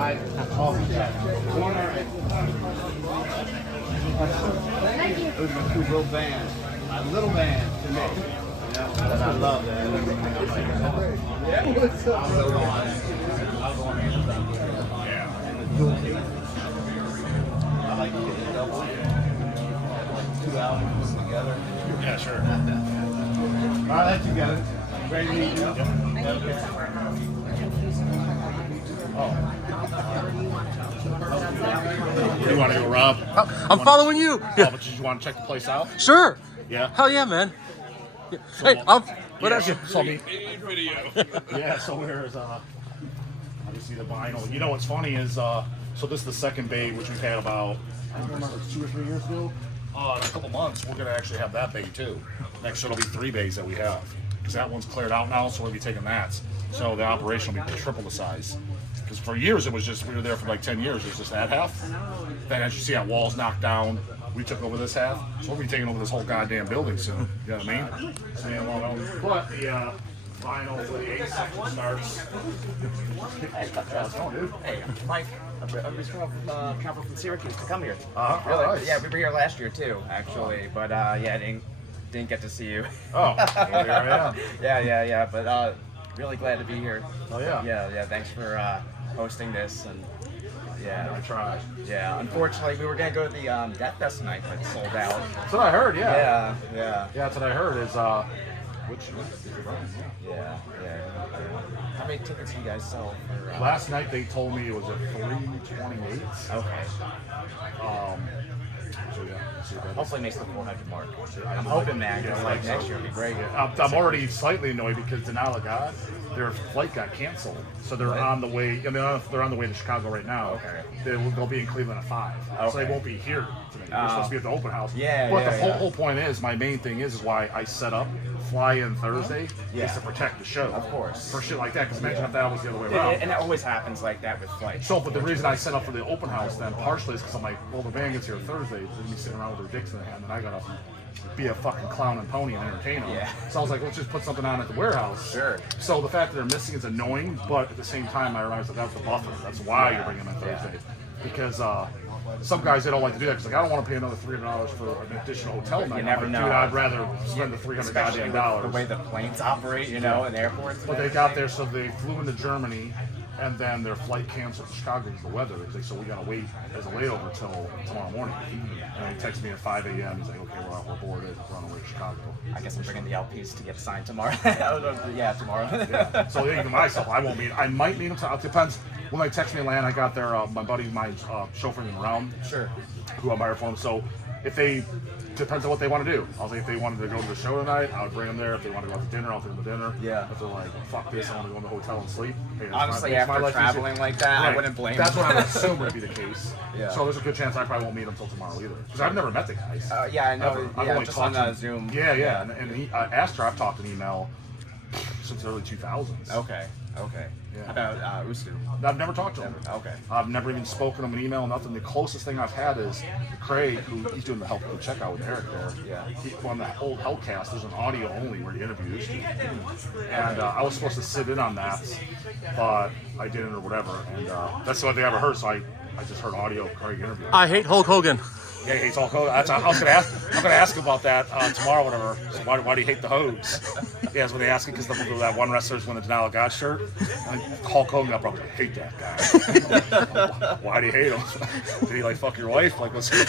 Those are two real bands, a little band to me. Yeah, I love that. Yeah, what's up? I'll go on Amazon. Yeah, and the dual case. I like to get the double. 2 albums together. Yeah, sure. All right, that's together. Great to meet you. Okay. Oh. You want to go, Rob? I'm following you. Oh, Yeah. but you want to check the place out? Sure. Yeah. Hell yeah, man. Yeah. Hey, what else? So yeah, so here's obviously the vinyl. You know what's funny is so this is the second bay, which we've had about, I don't remember, it's 2 or 3 years ago. In a couple months, we're gonna actually have that bay too. Next year, it'll be 3 bays that we have, because that one's cleared out now, so we'll be taking that. So the operation will be triple the size. Because for years it was just, we were there for like 10 years. It was just that half. Then as you see, that wall's knocked down. We took over this half, so we'll be taking over this whole goddamn building soon. You know what I mean? But the vinyl for the A section starts. Hey, Mike. I was traveled from Syracuse to come here. Really? Nice. Yeah, we were here last year too, actually. But yeah, didn't get to see you. Oh, well, here I am. Yeah. But really glad to be here. Oh yeah. Yeah. Thanks for hosting this and. Yeah, I tried. Yeah, unfortunately, we were gonna go to the Death Fest tonight, but it sold out. That's what I heard. Yeah. Yeah, That's what I heard. Is yeah. How many tickets do you guys sell for? last night they told me it was at 328. Okay. So yeah. See that. Hopefully, it makes the 400 mark. I'm hoping, man. Because like next year would be great. I'm already slightly annoyed because Denali God, their flight got canceled, so they're on the way. I mean, they're on the way to Chicago right now. Okay. They'll be in Cleveland at 5, so they won't be here today. They're supposed to be at the open house. Yeah, But the yeah. whole point is, my main thing is why I set up fly in Thursday is to protect the show. Of course. For shit like that, because imagine if that was the other way around. And it always happens like that with flights. So, but the reason I set up for the open house then partially is because I'm like, well, the band gets here Thursday, they're gonna be sitting around with their dicks in their hand, and I gotta be a fucking clown and pony and entertain them. Yeah. So I was like, let's just put something on at the warehouse. Sure. So the fact that they're missing is annoying, but at the same time, I realized that that's the buffer. That's why you're bringing them in Thursday. Because some guys, they don't like to do that because like, I don't want to pay another $300 for an additional hotel night. You never I'm like, know. dude, I'd rather spend the $300 Especially with goddamn the way the planes operate, in airports. But they got there, so they flew into Germany, and then their flight canceled to Chicago because of the weather. So we gotta wait as a layover till tomorrow morning. And he texted me at 5 a.m. He's like, okay, we're boarded. We're on our way to Chicago. I guess I'm bringing the LPs to get signed tomorrow. Yeah, tomorrow. Yeah. So even myself, I won't meet. I might meet him. It depends. When they text me in land, I got their my buddy, my chauffeuring them around. Sure. Who I'm hired for them. So if they depends on what they want to do. I was like, if they wanted to go to the show tonight, I would bring them there. If they want to go out to dinner, I'll take them to dinner. Yeah. If they're like, fuck this, I want to go in the hotel and sleep. Hey, Honestly, it's my after life traveling easier. like that, Right. I wouldn't blame That's them. what I would assume would be the case. Yeah. So there's a good chance I probably won't meet them until tomorrow either. Because I've never met the guys. Yeah, I know. Ever. I've Yeah, only just talked on to him. Zoom. Yeah. And he, Astor, I've talked in email since the early 2000s. Okay. Yeah. How about Ustu? I've never talked to him. Okay. I've never even spoken to him in email, nothing. The closest thing I've had is Craig, who he's doing the help checkout with Eric there. Yeah. On the old Hellcast, there's an audio only where he interviews. And I was supposed to sit in on that, but I didn't or whatever. And that's the only thing I ever heard, so I just heard audio of Craig interview. I hate Hulk Hogan. Yeah, he hates Hulk Hogan. I was gonna ask. I'm gonna ask him about that tomorrow, whatever. So why do you hate the Hogs? Yeah, that's what they ask him because that one wrestler's wearing the Denial of God shirt. And Hulk Hogan up, I hate that guy. Why do you hate him? Did he like fuck your wife? Like what's wrong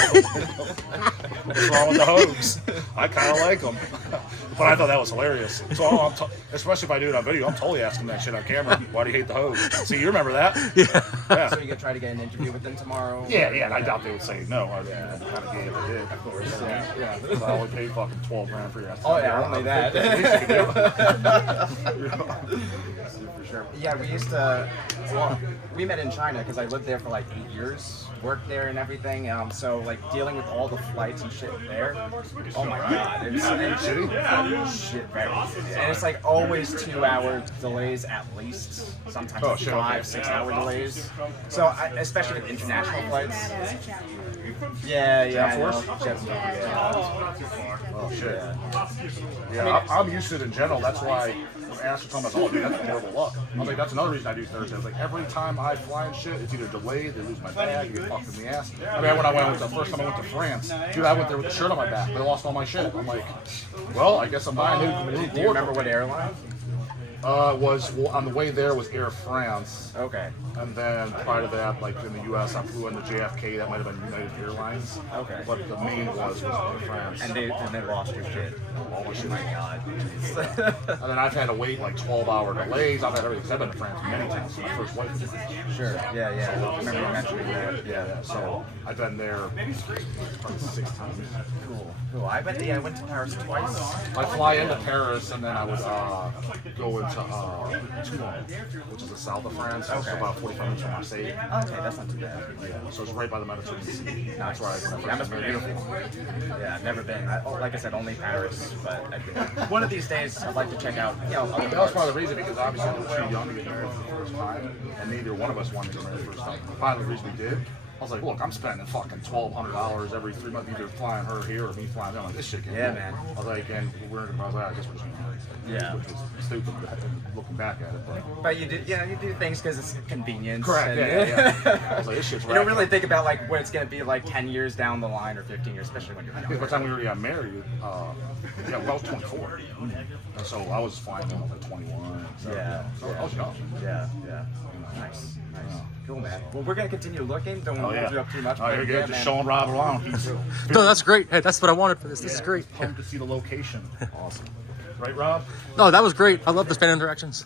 with the Hogs? I kind of like him, but I thought that was hilarious. So especially if I do it on video, I'm totally asking that shit on camera. Why do you hate the Hogs? See, you remember that? Yeah. So you gonna try to get an interview with them tomorrow? Yeah, and I doubt they would say no. Kind of gay if they did, of course. Yeah. Because I only paid fucking $12,000 for your ass. Oh yeah, only that. For sure. Yeah, we used to. Well, we met in China because I lived there for like 8 years, worked there and everything. So like dealing with all the flights and shit there. Oh my god, it's shitty. Shit, very. And it's like always 2-hour delays at least. Sometimes it's 5-6 hour delays. So especially with international flights. Yeah. That's worse? Oh shit. Yeah, I'm used to it in general. That's why asked her, told me, oh, dude, that's horrible luck. I was like, that's another reason I do Thursday. I was like, every time I fly and shit, it's either delayed, they lose my bag, they get fucked in the ass. I mean, when I went the first time I went to France, dude, I went there with a shirt on my back. They lost all my shit. I'm like, well, I guess I'm buying new. Do you remember what airline? Was on the way there was Air France. Okay. And then prior to that, like in the U.S., I flew into JFK. That might have been United Airlines. Okay. But the main was Air France. And they lost your shit. All my shit. Oh my god. And then I've had to wait like 12-hour delays. I've had everything. Because I've been to France many times. My first flight was Sure. Yeah. I remember you mentioning that. Yeah. So I've been there probably 6 times. Cool. I went to Paris twice. I fly into Paris and then I would go into Toulon, which is the south of France. So it's about 45 minutes from Marseille. Okay, that's not too bad. Yeah, so it's right by the Mediterranean Sea. That's where That must be beautiful. Yeah, I've never been. Like I said, only Paris. But one of these days, I'd like to check out. Other That was parts. part of the reason because obviously we were too young to get married for the first time, and neither one of us wanted to get married the first time. Finally, the reason we did, I was like, look, I'm spending fucking $1,200 every 3 months either flying her here or me flying them. Like, this shit can't Yeah, be. man. I was like, and I was like, I guess we're just gonna marry. Yeah. Which was stupid looking back at it, But you do things because it's convenience. correct. and- Yeah. I was like, this shit's You don't really think about like what it's gonna be like 10 years down the line or 15 years, especially when you're By young. the time we already got married, well, I was 24. And so I was flying them at like 21. So, so I was young. Yeah. Nice. Cool, man. Well, we're gonna continue looking. Don't want to hold you up too much. Oh, you're but good. yeah, Just man. showing Rob around. He's No, that's great. Hey, that's what I wanted for this. This is great. pumped to see the location. Awesome. Right, Rob? No, that was great. I love the fan interactions.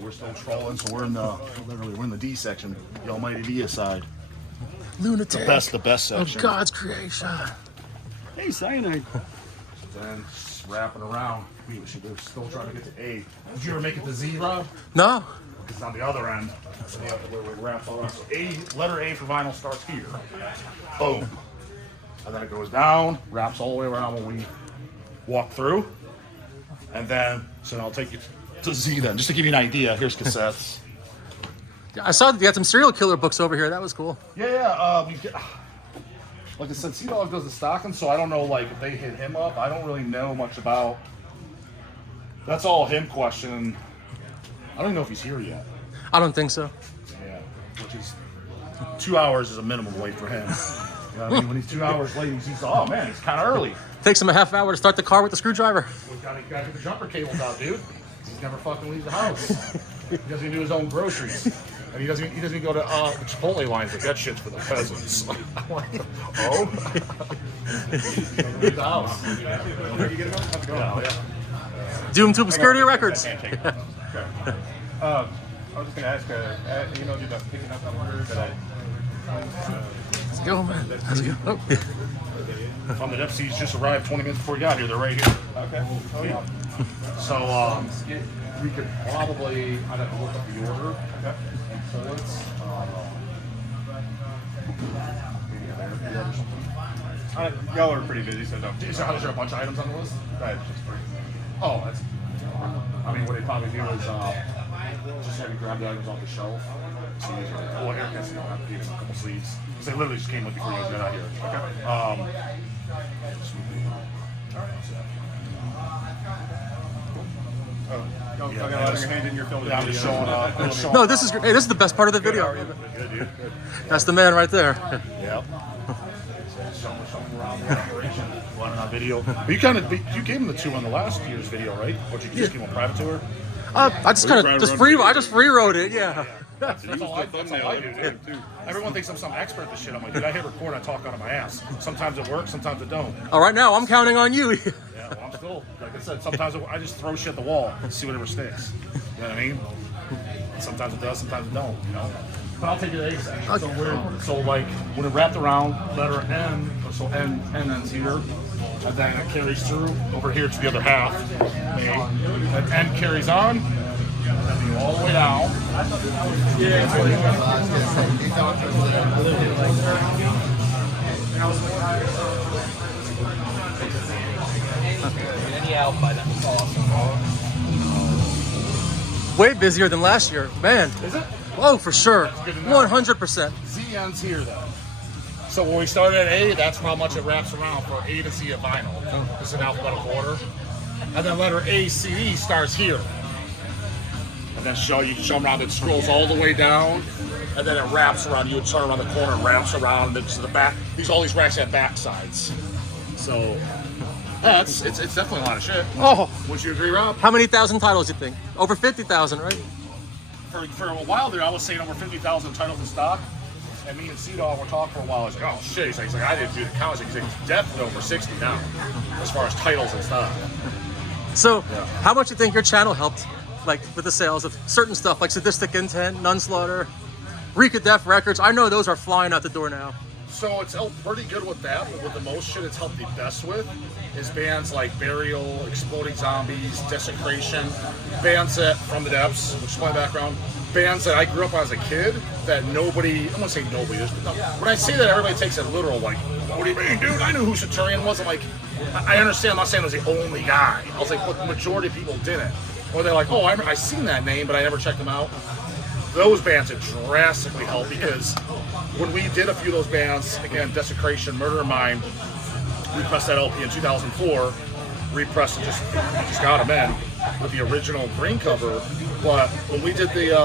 We're still trolling, so we're in the D section, the almighty D side. Lunatic. The best Of section. God's creation. Hey, cyanide. Then just wrapping around. We should still trying to get to A. Did you ever make it to Z, Rob? No. It's on the other end. Where we wrap all around. So letter A for vinyl starts here. Boom. And then it goes down, wraps all the way around when we walk through. And then, so now I'll take you to Z then, just to give you an idea. Here's cassettes. I saw that you had some serial killer books over here. That was cool. Yeah. Like I said, C-Dog does the stocking, so I don't know like if they hit him up. I don't really know much about. That's all him question. I don't even know if he's here yet. I don't think so. Yeah, which is 2 hours is a minimum wait for him. You know what I mean? When he's 2 hours late, he's oh man, it's kind of early. Takes him a half hour to start the car with the screwdriver. We gotta get the jumper cables out, dude. He's never fucking leaves the house. He doesn't even do his own groceries. And he doesn't even go to the Chipotle lines like that shit's for the peasants. I'm like, oh? Leave the house. Yeah. Doom Tube Security Records. I was just gonna ask, you know, about picking up an order that Let's go, man. Let's go. Oh. From the FC's just arrived 20 minutes before we got here. They're right here. okay. Oh yeah. So we could probably, I'd have to look up the order Okay. and pull it. Maybe a therapy or something. Y'all are pretty busy, so don't. Is there a bunch of items on the list? Right, just for Oh, that's. I mean, what they probably do is just have you grab the items off the shelf. So you can, well, haircuts, you don't have to give them a couple sleeves. Because they literally just came with before you got out here. Okay. Y'all got your hand in your film. Yeah, I'm just showing up. Just showing No, this is great. Hey, this is the best part of the video. Good, dude. Good. That's the man right there. Yep. Showing around the operation. Running on video. But you gave him the 2 on the last year's video, right? Or did you just give him a private tour? I just kind of just rewrote it. Yeah. That's all I do, dude. Everyone thinks I'm some expert at this shit. I'm like, dude, I hit record, I talk out of my ass. Sometimes it works, sometimes it don't. All right, now I'm counting on you. Yeah, well, I'm still, like I said, sometimes I just throw shit at the wall and see whatever sticks. You know what I mean? Sometimes it does, sometimes it don't, you know? But I'll take you to the A section. So like, when it wrapped around, letter N, so N ends here, and then it carries through over here to the other half. And N carries on, and then you go all the way down. Way busier than last year, man. Is it? Oh, for sure. good to know. 100%. Z ends here then. So when we started at A, that's how much it wraps around for A to Z of vinyl. It's an alphabetical order. and then letter A, C, E starts here. And then you can show them around, it scrolls all the way down, and then it wraps around. You would turn around the corner and wraps around, and then to the back. All these racks have back sides. So, yeah, it's definitely a lot of shit. Oh, Would you agree, Rob? how many thousand titles you think? Over 50,000, right? For a while there, I was saying over 50,000 titles in stock. And me and C-Dog were talking for a while. I was like, oh shit. He's like, I didn't do the counts. He's like, it's definitely over 60 now, as far as titles and stock. So, how much do you think your channel helped, like, with the sales of certain stuff, like Sadistic Intent, Nunslaughter, Rika Def Records? I know those are flying out the door now. So it's helped pretty good with that, but with the most shit it's helped the best with is bands like Burial, Exploding Zombies, Desecration, bands that, from the depths, which is my background, bands that I grew up on as a kid that nobody, I'm gonna say nobody, when I say that everybody takes it literal, like, what do you mean, dude? I knew who Centurion was. I'm like, I understand, I'm not saying I was the only guy. I was like, but the majority of people didn't. Or they're like, oh, I seen that name, but I never checked them out. Those bands have drastically helped because when we did a few of those bands, again, Desecration, Murder in Mind, repressed that LP in 2004, repressed and just got them in with the original green cover. But when we did the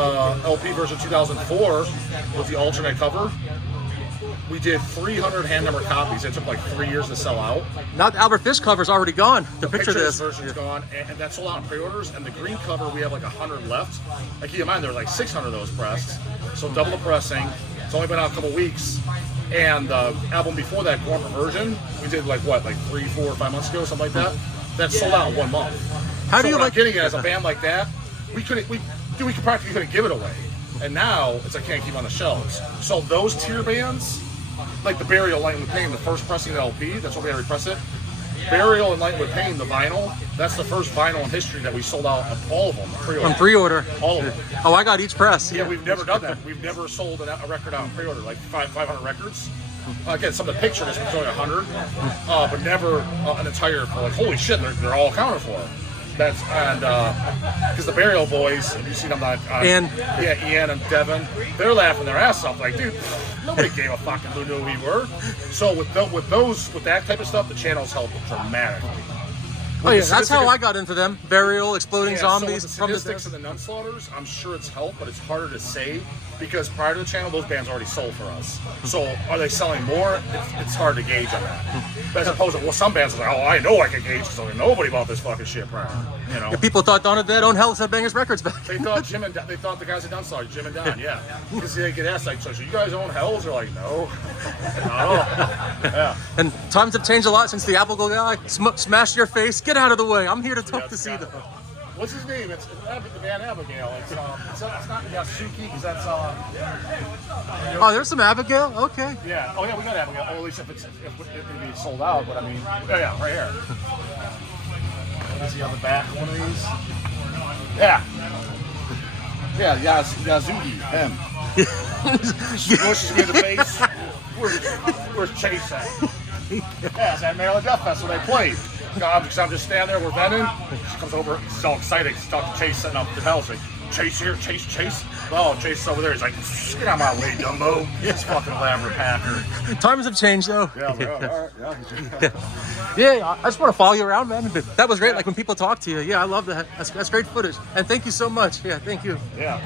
LP version 2004 with the alternate cover, we did 300 hand number copies. It took like 3 years to sell out. Now the Albert Fish cover's already gone. The picture of this version's gone, and that's sold out in pre-orders. And the green cover, we have like 100 left. Like, keep in mind, there were like 600 of those pressed, so double the pressing. It's only been out a couple weeks. And the album before that, Gorm Perversion, we did like 3, 4, 5 months ago, something like that. That sold out in 1 month. How do you what like I'm getting at, as a band like that, we practically couldn't give it away. And now it's like, can't keep on the shelves. So those tier bands, like the Burial, Lighten with Pain, the first pressing of the LP, that's what we had to repress it. Burial and Lighten with Pain, the vinyl, that's the first vinyl in history that we sold out of all of them. on pre-order? All of them. Oh, I got each press. Yeah, we've never done that. We've never sold a record out in pre-order, like 500 records. Again, some of the pictures was only 100, but never an entire, like, holy shit, they're all accounted for. That's, and because the Burial boys, and you see them on, Ian and Devin, they're laughing their ass off, like, dude, nobody gave a fucking who knew who we were. So with that type of stuff, the channel's helped dramatically. Oh yeah, that's how I got into them. Burial, Exploding Zombies, so with the Sadistics and the Nunslaughters, I'm sure it's helped, but it's harder to say because prior to the channel, those bands already sold for us. So are they selling more? It's hard to gauge on that. As opposed to, well, some bands are like, oh, I know I can gauge because nobody bought this fucking shit prior. You know. Yeah, people thought Dawn of the Dead owned Hell's Headbangers Records back. They thought they thought the guys at Nunslaughters, Jim and Don, yeah. Because they get asked like, so you guys own Hell's? They're like, no, not at all. Yeah. And times have changed a lot since the Apple guy smashed your face. Get out of the way. I'm here to talk to C though. What's his name? It's the band Abigail. It's not Yasuki because that's Oh, there's some Abigail. Okay. Yeah. Oh yeah, we got Abigail. Or at least if it be sold out. But I mean, yeah, right here. Is he on the back of one of these? Yeah. Yeah, Yazuki. Him. Smushes me in the face. Where's Chase at? Yeah, it's at Maryland Death Fest when they played. Because I'm just standing there, we're venting. She comes over, she's all excited. She's talking to Chase, setting up the hell. She's like, Chase here, Chase. Oh, Chase is over there. He's like, get out of my way, Dumbo. He's fucking elaborate packer. Times have changed though. Yeah, all right, Yeah, I just want to follow you around, man. That was great. Like when people talk to you. Yeah, I love that. That's great footage. And thank you so much. Yeah, thank you. Yeah.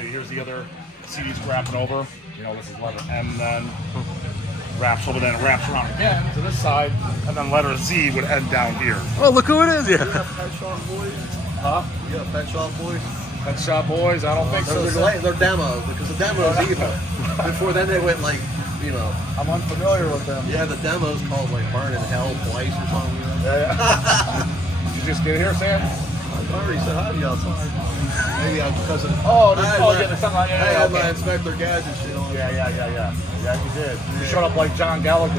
Here's the other CDs wrapping over. You know, this is letter M then. Wraps over, then it wraps around again to this side, and then letter Z would end down here. Oh, look who it is! Yeah. Pet Shop Boys? Huh? You got Pet Shop Boys? Pet Shop Boys? I don't think so. They're demos, because the demo's evil. Before then they went like, you know. I'm unfamiliar with them. Yeah, the demo's called like Burn in Hell Twice or something. Yeah. Did you just get here, Sam? I already said hi to y'all. Maybe I'm because of. I had my Inspector Gadget shit on. Yeah, you did. You showed up like John Gallagher.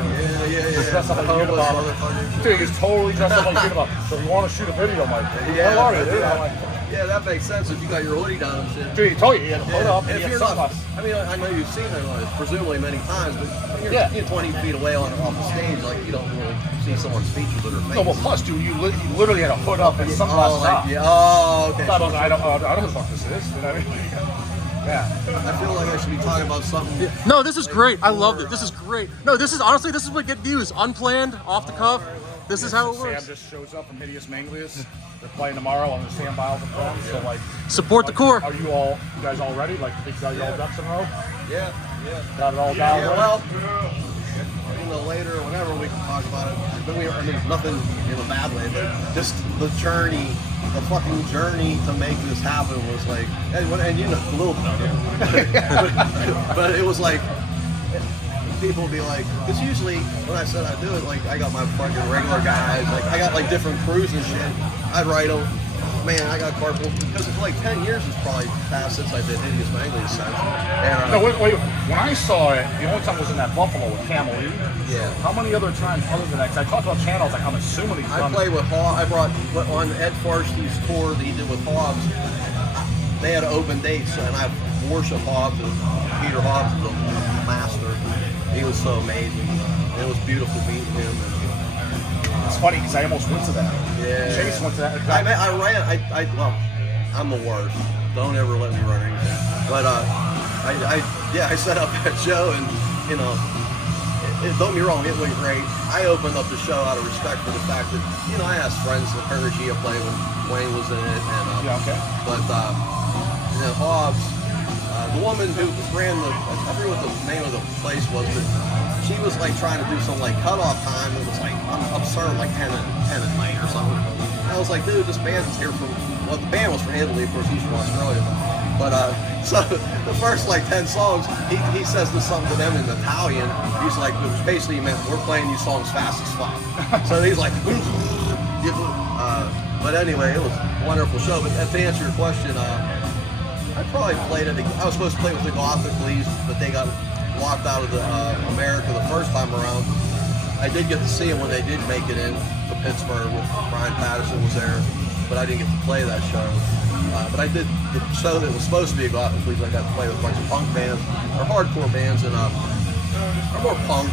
Yeah. Dressed up like Unabomber. Dude, he's totally dressed up like Unabomber. So you want to shoot a video, Mike? Yeah, how are you, dude? I'm like, yeah, that makes sense if you got your hoodie down and shit. dude, he told you he had to put up. And if you're not, I mean, I know you've seen them presumably many times, but when you're 20 feet away off the stage, like you don't really see someone's features or their face. No, well, plus, dude, you literally had a hood up and sunglasses on. Okay. I don't know what the fuck this is. You know what I mean? Yeah. I feel like I should be talking about something. Yeah. No, this is great. I loved it. This is great. No, this is what get views. Unplanned, off the cuff. This is how it Sam works. just shows up from Hideous Manglius. They're playing tomorrow on the Sam Biles and Friends. So like, Support the core. Are you guys all ready? Like, you got all ducks in a row? Yeah. Got it all down? Yeah, well, later, whenever we can talk about it. But I mean, nothing in a bad way, but just the journey, the fucking journey to make this happen was like, and you know, a little but it was like, people would be like, because usually when I said I'd do it, like I got my fucking regular guys, like I got like different crews and shit. I'd write them. Man, I got carpool because it's like 10 years has probably passed since I did Hideous Manglius since. And, no, wait. When I saw it, the only time was in that Buffalo with Camel E. Yeah. How many other times other than that? Because I talked about channels, like I'm assuming he's I done. played with Hobbs. I brought on Ed Farshey's tour that he did with Hobbs. They had open dates, and I worship Hobbs. And Peter Hobbs is a master. He was so amazing. It was beautiful meeting him. It's funny because I almost went to that. Yeah. Chase went to that. Well, I'm the worst. Don't ever let me run anything. But I set up that show, and you know, don't get me wrong, it went great. I opened up the show out of respect for the fact that, you know, I asked friends to Persia play when Wayne was in it, and Yeah, okay. But you know, Hobbs, the woman who ran I forget what the name of the place was, but she was like trying to do some like cutoff time. It was like absurd, like 10 at night or something. And I was like, dude, this band is here from, well, the band was from Italy, of course, he's from Australia. But so the first like 10 songs, he says something to them in Italian. He's like, which basically meant we're playing these songs fast as fuck. So he's like, but anyway, it was a wonderful show. But to answer your question, I probably played it. I was supposed to play with the Gothic Leaves, but they got locked out of America the first time around. I did get to see them when they did make it in to Pittsburgh. With Brian Patterson was there, but I didn't get to play that show. But I did the show that was supposed to be a Gothic Leaves. I got to play with a bunch of punk bands, or hardcore bands, and or more punk.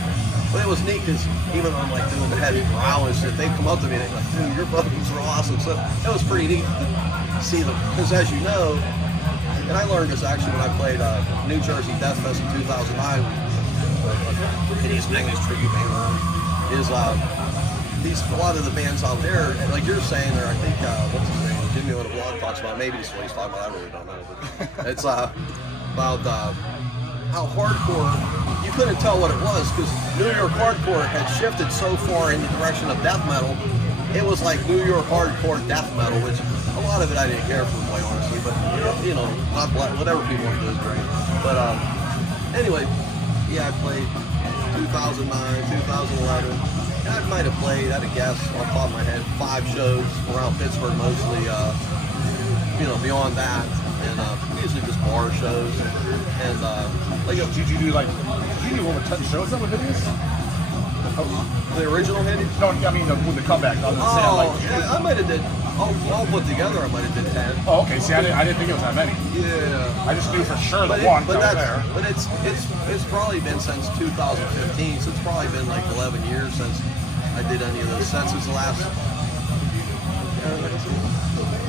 But it was neat because even though I'm like doing the heavy growl and shit, they'd come up to me and they'd be like, dude, your vocals are awesome. So it was pretty neat to see them. Because as you know, and I learned this actually when I played New Jersey Death Fest in 2009, Hideous Manglius tribute band, is a lot of the bands out there, like you're saying there, I think, what's his name, Jimmy on the blog talks about, maybe this is what he's talking about, I really don't know, but it's about how hardcore, you couldn't tell what it was, because New York hardcore had shifted so far in the direction of death metal. It was like New York hardcore death metal, which a lot of it I didn't care for, quite honestly, but you know, not whatever people want to do is great. But anyway, yeah, I played 2009, 2011, and I might have played, I'd guess, off the top of my head, 5 shows around Pittsburgh mostly, you know, beyond that, and usually just bar shows, and like, Did you do over 10 shows then with Hideous? the original Hideous? No, I mean with the comeback. Yeah, I might have did, all put together, I might have did 10. Oh, okay. See, I didn't think it was that many. Yeah. I just knew for sure the But one but that was there. but it's probably been since 2015, so it's probably been like 11 years since I did any of those. Since the last,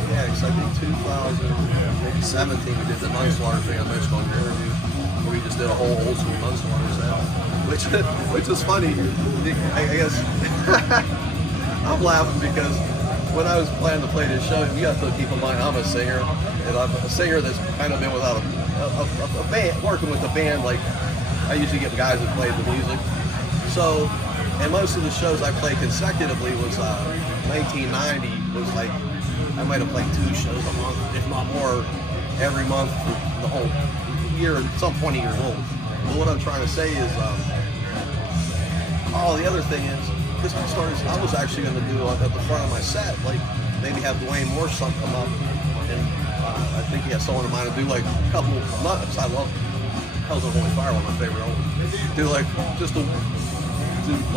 yeah, because I think 2017 we did the Nunslaughter thing I mentioned on your interview, where we just did a whole old school Nunslaughter set, which is funny. I guess I'm laughing because when I was planning to play this show, you have to keep in mind I'm a singer, and I'm a singer that's kind of been without a band, working with a band. Like I usually get guys that play the music. So, and most of the shows I played consecutively was 1990 was like I might have played 2 shows a month, if not more, every month for the whole year. So I'm 20 years old. But what I'm trying to say is, the other thing is, this I was actually going to do at the front of my set, like maybe have Dwayne Morse come up, and I think he has someone in mind to do like a couple. I love Hell's on Holy Fire, one of my favorite albums. Do like just to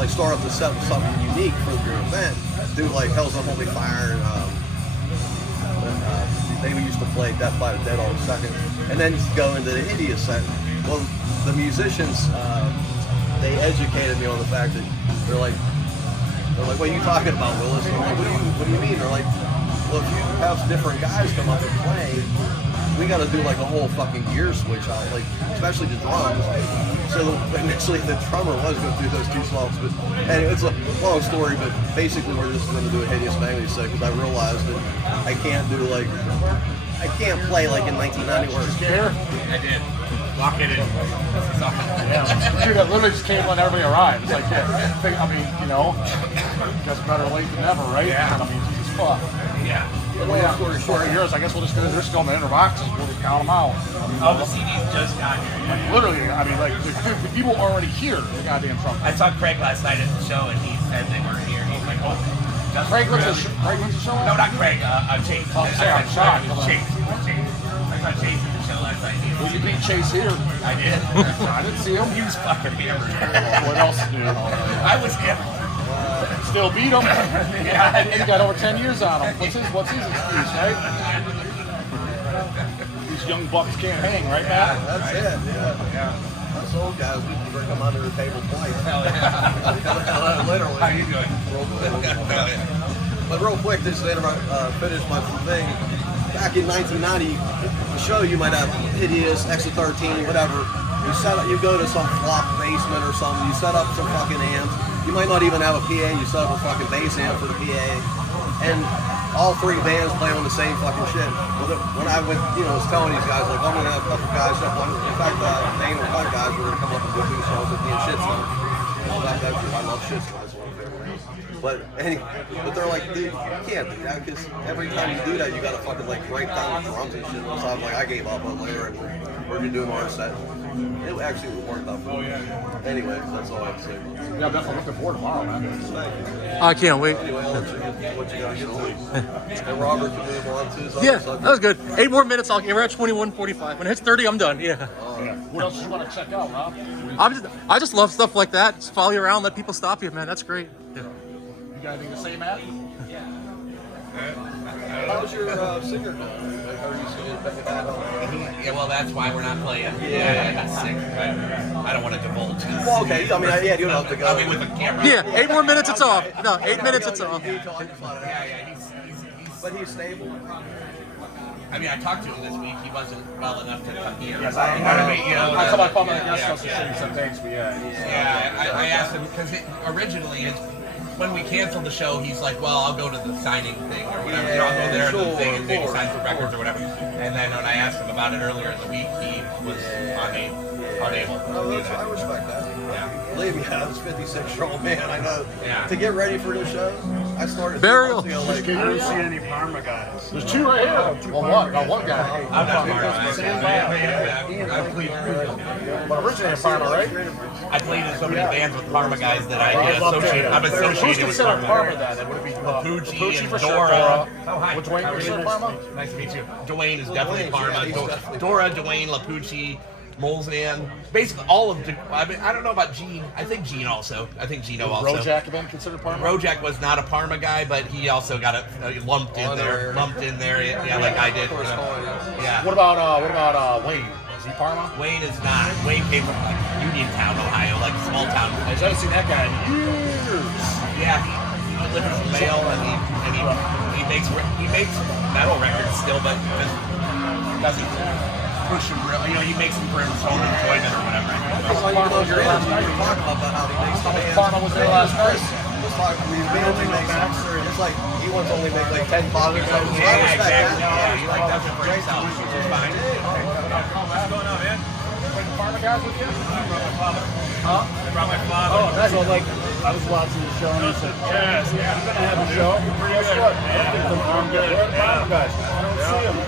like start off the set with something unique for your event. Do like Hell's on Holy Fire, and they used to play Death by the Dead all the second, and then go into the Hideous set. Well, the musicians they educated me on the fact that they're like, what are you talking about, Willis? And I'm like, what do you mean? They're like, well, if you have different guys come up and play, we got to do like a whole fucking gear switch out, like especially the drums. So initially the drummer was going through those two songs, but anyway, it's a long story. But basically, we're just going to do a Hideous Mangley set because I realized that I can't play like in 1990 where I did. Lock it in. Yeah. Dude, that literally just came when everybody arrived. It's like, I mean, you know, just better late than never, right? Yeah. I mean, Jesus fuck. Yeah. Well, short of yours, I guess we'll just go in the inner boxes. We'll just count them out. Oh, the CDs just got here. Like, literally, I mean, like, the people are already here. The goddamn trumpet. I saw Craig last night at the show, and he said they weren't here. He's like, oh. Craig went to the show? No, not Craig. I'm Chase. Oh, I'm shocked. Chase. I saw Chase at the show last night. Well, you beat Chase here. I did. I didn't see him. He was fucking hammered. What else did you know? I was hammered. Still beat him. Yeah. He got over 10 years on him. What's his excuse, right? These young bucks can't hang, right, Matt? That's it. Yeah. Us old guys, we can come under the table twice. Literally. How you doing? But real quick, just to finish my thing. Back in 1990, the show you might have Hideous, Exit 13, whatever. You go to some flop basement or something. You set up some fucking amps. You might not even have a PA. You set up a fucking bass amp for the PA, and all three bands play on the same fucking shit. Well, when I was telling these guys, like, I'm gonna have a couple guys up on. In fact, the Anal Cut guys were gonna come up and do 2 songs with me and Shitstone. I love Shitstone. It's one of my favorite bands. But they're like, dude, you can't do that because every time you do that, you gotta fucking like write down the drums and shit. So I'm like, I gave up on later, and we're gonna do our set. It actually worked out for me. Anyway, that's all I have to say. Yeah, I'm definitely looking forward tomorrow, man. I can't wait. Anyway, I'll let you get what you gotta get to. And Robert can move on to his Yeah, other subject. that was good. 8 more minutes. We're at 21:45. When it hits 30, I'm done. Yeah. What else do you want to check out, Rob? I just love stuff like that. Just follow you around, let people stop you, man. That's great. Yeah. You got anything to say, Matt? How's your singer going? Are you still picking that up? Yeah, well, that's why we're not playing. Yeah, I got sick, but I don't want to divulge. Well, okay. I mean, yeah, you don't have to go. I mean, with the camera. Yeah, 8 more minutes, it's off. No, 8 minutes, it's off. Yeah, But he's stable. I mean, I talked to him this week. He wasn't well enough to come here. Yes, I come on the guest house and say some thanks, but yeah, I asked him because originally when we canceled the show, he's like, well, I'll go to the signing thing or whatever. I'll go there to the thing and maybe sign some records or whatever. And then when I asked him about it earlier in the week, he was unable to do that. I respect that. Yeah. Believe me, I was a 56-year-old man. I know. Yeah. To get ready for this show, I started. Burial. I don't see any Parma guys. there's 2 right here. Well, one guy. I'm not I played. But originally in Parma, right? I played in so many bands with Parma guys that I'm associated Who's with considered Parma. Parma then? It would be Pucci and for Dora. Sure. Which Dwayne considered Parma? Nice to meet you. Dwayne is definitely Parma. Yeah, he's definitely Dora, Dwayne, Lapucci, Molzan. Basically all of I mean, I don't know about Gene. I think Gene also. I think Gino also. Rojak then considered Parma? Rojak was not a Parma guy, but he also got lumped in there. Yeah, like I did. Yeah. What about Wayne? Is he Parma? Wayne is not. Wayne came from like Uniontown, Ohio, like a small town. I haven't seen that guy in years. Yeah, he delivers mail and he makes metal records still, but just doesn't push him real. He makes them for his own enjoyment or whatever. Parma was there last night. We talked about that, how he makes the bands. Parma was there last night. It's like these bands he makes. It's like he wants to only make like 10 positive songs. Yeah, exactly. Yeah, he like does it for himself, which is fine. What's going on, man? Parma guys with you? Huh? I brought my father. Oh, that's what, like, I was watching the show and he said, Yes, yeah. I'm going to have a show. Guess what? I'm good. Where are the Parma guys? I don't see them.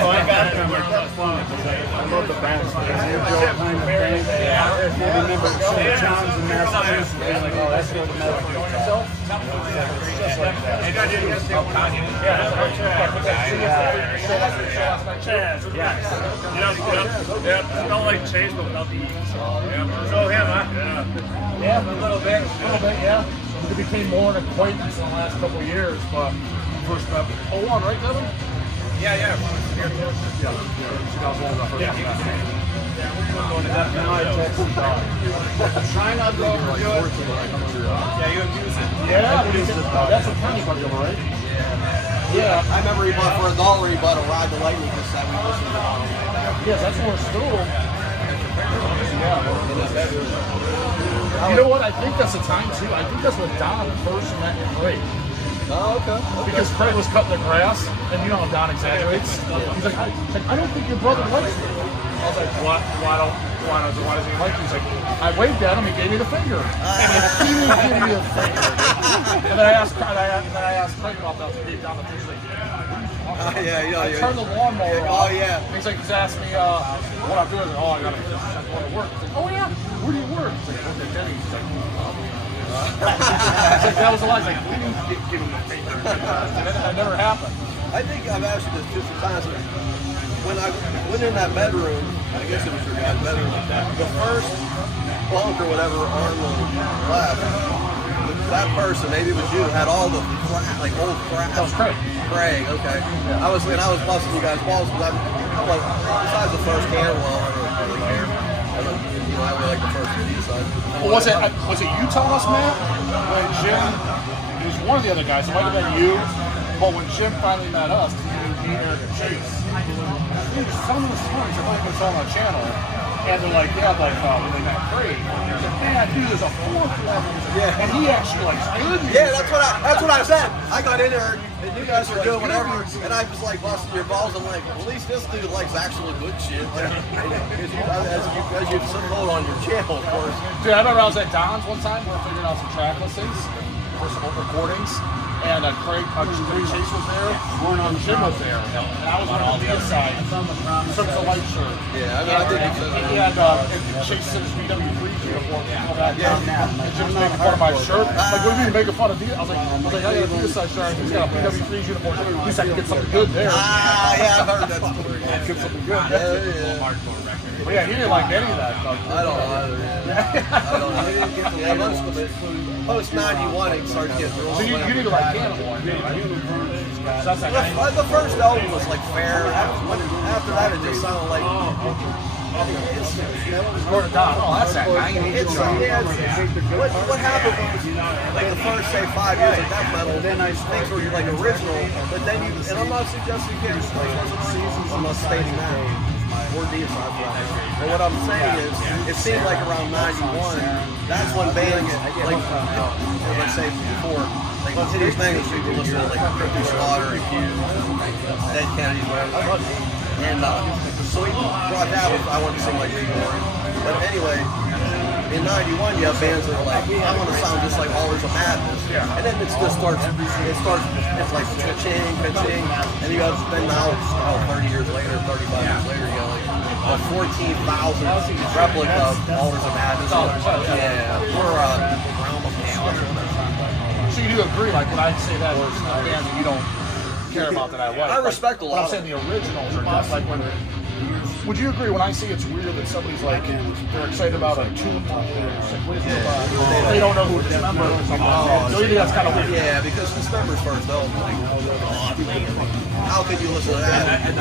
So I got it. I'm like, that's fun. I love the band. It's your Joe kind of thing. I remember St. John's in Massachusetts. Being like, oh, that's where the metal comes from. Just like that. Chaz, yes. You don't like Chase, but without the E. So him, huh? Yeah, a little bit, yeah. It became more an acquaintance in the last couple of years, but first met 01, right, Devin? Yeah. Yeah. 2001 was our first time. Now I text him China, bro, we're good. Yeah, you abuse it. Yeah, that's a tiny budget, right? Yeah. I remember he bought for $1. He bought a Ride the Lightning cassette. We listened to it on. Yes, that's more stool. In his bedroom. You know what? I think that's the time too. I think that's when Don first met Craig. Oh, okay. Because Craig was cutting the grass, and you know how Don exaggerates. He's like, I don't think your brother likes me. I was like, what? Why does he like you? He's like, I waved at him, he gave me the finger. And he didn't give me the finger. And then I asked Craig about that. He gave Don the finger. Yeah. I turned the lawnmower Oh, off. yeah. He's like, he's asked me what I'm doing. I got to work. He's like, oh yeah, where do you work? He's like, I work at Denny's. He's like, it's like, that was a lie. He's like, we didn't give him the finger. That never happened. I think I've asked you this 50 times. When I went in that bedroom, I guess it was your guy's bedroom, the first bunk or whatever on the left, that person, maybe it was you, had all the like old crap. That was Craig. Craig, okay. I was busting you guys' balls because I'm like, besides the first can, well, I don't really care. I really like the first video side. Well, was it you telling us, Matt, when Jim, he was one of the other guys, it might have been you, but when Jim finally met us, he knew Eric and Chase, he was telling us stories about what's on our channel, and they're like, yeah, like, when they met Craig, he's like, man, dude, there's a fourth level, and he actually likes good music. Yeah, that's what I said. I got in there, and you guys were doing whatever, and I was like busting your balls. I'm like, well, at least this dude likes actual good shit. As you've hold on your channel, of course. Dude, I remember I was at Don's one time, we were figuring out some track listings for some old recordings, and Craig Chase was there, and Jim was there, and I was on the other side, took the white shirt. Yeah, I mean, I did. He had Chase in his BW3 uniform, come back down, and Jim was making fun of my shirt. Like, what do you mean making fun of you? I was like, I got a B-side shirt, he's got a BW3 uniform, at least I can get something good there. Yeah, I've heard that story. Get something good. Yeah. But yeah, he didn't like any of that stuff. I don't know. I didn't get to most of it. Post 91, it started getting real. So you didn't like Cannibal, right? So that's like The first album was like fair. After that, it just sounded like. It's Gordon Don. Oh, that's that 90s. What happened was, like the first, say, 5 years of death metal, things were like original, but then you, and I'm not suggesting you can't like seasons, I'm not stating that. Or deicide flies. But what I'm saying is, it seemed like around 91, that's when bands, like, as I say before, like Titties Bangers, people listen to like Crypto Slaughter, Dead Kennedys, whatever. And so he brought that with, I wanted to sing like Reborn. But anyway, in 91, you have bands that are like, I want to sound just like Allers of Madness. And then it just starts, it's like ka-ching, ka-ching. And you go, then now, 30 years later, 35 years later, you go like, a 14,000 replica of Allers of Madness. Yeah, we're realm of chaos. So you do agree, like when I say that, there's bands that you don't care about that I like. I respect a lot. But I'm saying the originals are just like when. Would you agree when I say it's weird that somebody's like they're excited about a tune? They don't know who Dismember is. So you think that's kind of weird? Yeah, because Dismember's first album. Like, how could you listen to that and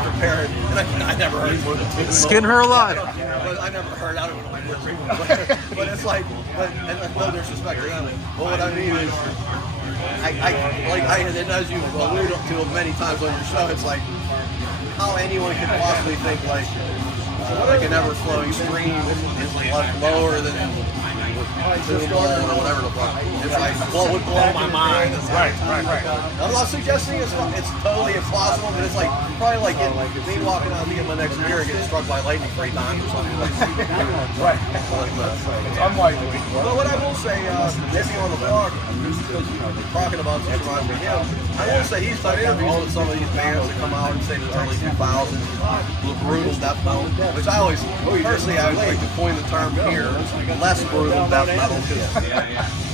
compare it? And I never heard it. Skin her alive. I never heard it. I don't know. But it's like, and no disrespect to them. But what I mean is, and as you've alluded to many times on your show, it's like how anyone could possibly think like an ever-flowing stream is like lower than Horval or whatever the fuck. It's like, well, it would blow my mind. Right. I'm not suggesting it's totally impossible, but it's like probably like me walking out to get my next beer and getting struck by lightning 3 times or something. Right. It's unlikely. But what I will say, maybe on the blog, just because talking about this reminds me of him, I will say he's done interviews with some of these bands that come out and say the early 2000s, brutal death metal, which I always, personally, I would like to coin the term here, less brutal death metal.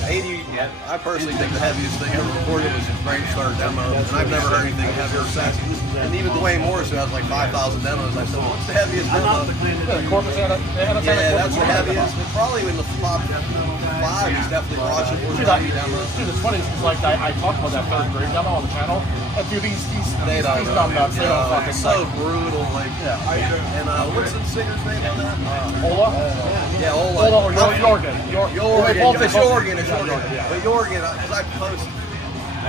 I personally think the heaviest thing ever recorded was his Great Star demo, and I've never heard anything heavier since. And even Dwayne Morris, who has like 5,000 demos, I said, what's the heaviest demo? Yeah, that's the heaviest. It's probably in the top 5. He's definitely watching for the heavy demos. Dude, it's funny because like I talked about that 3rd grade demo on the channel, and dude, these dumb nuts, they don't fucking It's so brutal, like. And what's the singer's name on that? Ola? Yeah, Ola. Ola or Jorgen. It's Jorgen. But Jorgen, because I post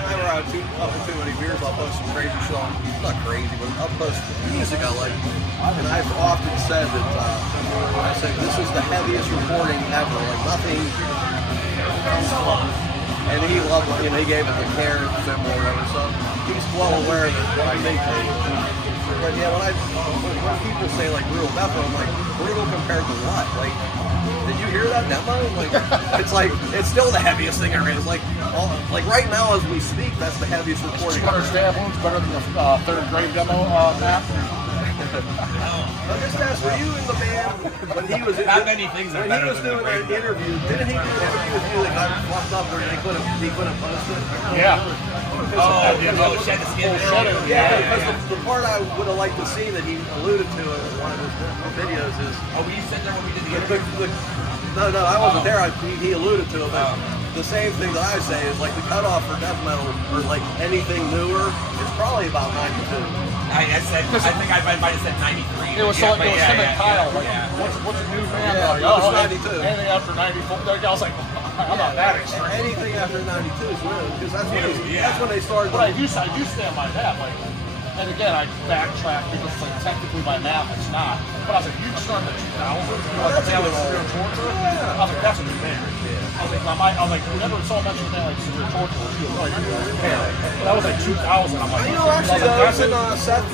whenever I have couple too many beers, I'll post some crazy shit. Not crazy, but I'll post music I like. And I've often said that I said this is the heaviest recording ever. Like nothing comes close. And he loved it. You know, he gave it the care symbol or whatever. So he's well aware that what I think. But yeah, when people say like brutal demo, I'm like, brutal compared to what? Like, did you hear that demo? Like, it's still the heaviest thing ever. It's like right now as we speak, that's the heaviest recording. 200 stab wounds better than the third grade demo, Matt? I just asked, were you in the band when he was Not many things are when he better was than the doing great that interview? Didn't he do an interview with you that got fucked up where he couldn't post it? Yeah. Shed the skin. Yeah, because the part I would have liked to see that he alluded to in one of his videos is. Oh, were you sitting there when we did the interview? No, I wasn't there. He alluded to it, but the same thing that I say is like the cutoff for death metal or like anything newer is probably about 92. I think I might have said 93. It was him and Kyle. Like, what's a new band? Yeah, Like, it was 92. Anything after 94. I was like, I'm not that extreme. Anything after 92 is new because that's when they started. But I do stand by that. Like, and again, I backtrack because it's like technically by math it's not. But I was like, you started in the 2000s. Like, Taylor Severe Torture. I was like, that's a new band. I was like, whenever someone mentioned that, like Severe Torture, she was like, that was like 2000. I'm like, you know, actually, I was in Seth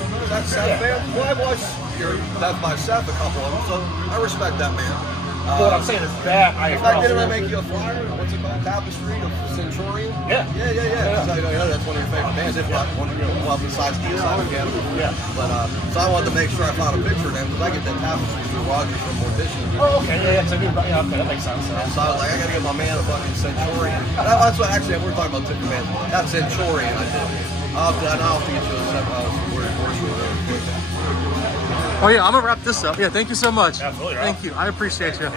band. Well, I watched your Death by Seth a couple of them, so I respect that man. What I'm saying is that In fact, didn't I make you a flyer? What's it called? Tapestry of Centurion? Yeah. Yeah. So, that's one of your favorite bands, if not one of your, well, besides Kiyosaki Academy. Yeah. But, so I wanted to make sure I found a picture of them because I get that Tapestry through Roger from Mortician. Oh, okay. Yeah. So okay, that makes sense. And so I was like, I gotta get my man a fucking Centurion. That's what, actually, we're talking about different bands. That Centurion I did. I'll have to get you a word really quick. Oh yeah, I'm gonna wrap this up. Yeah, thank you so much. Absolutely. Thank you. I appreciate you.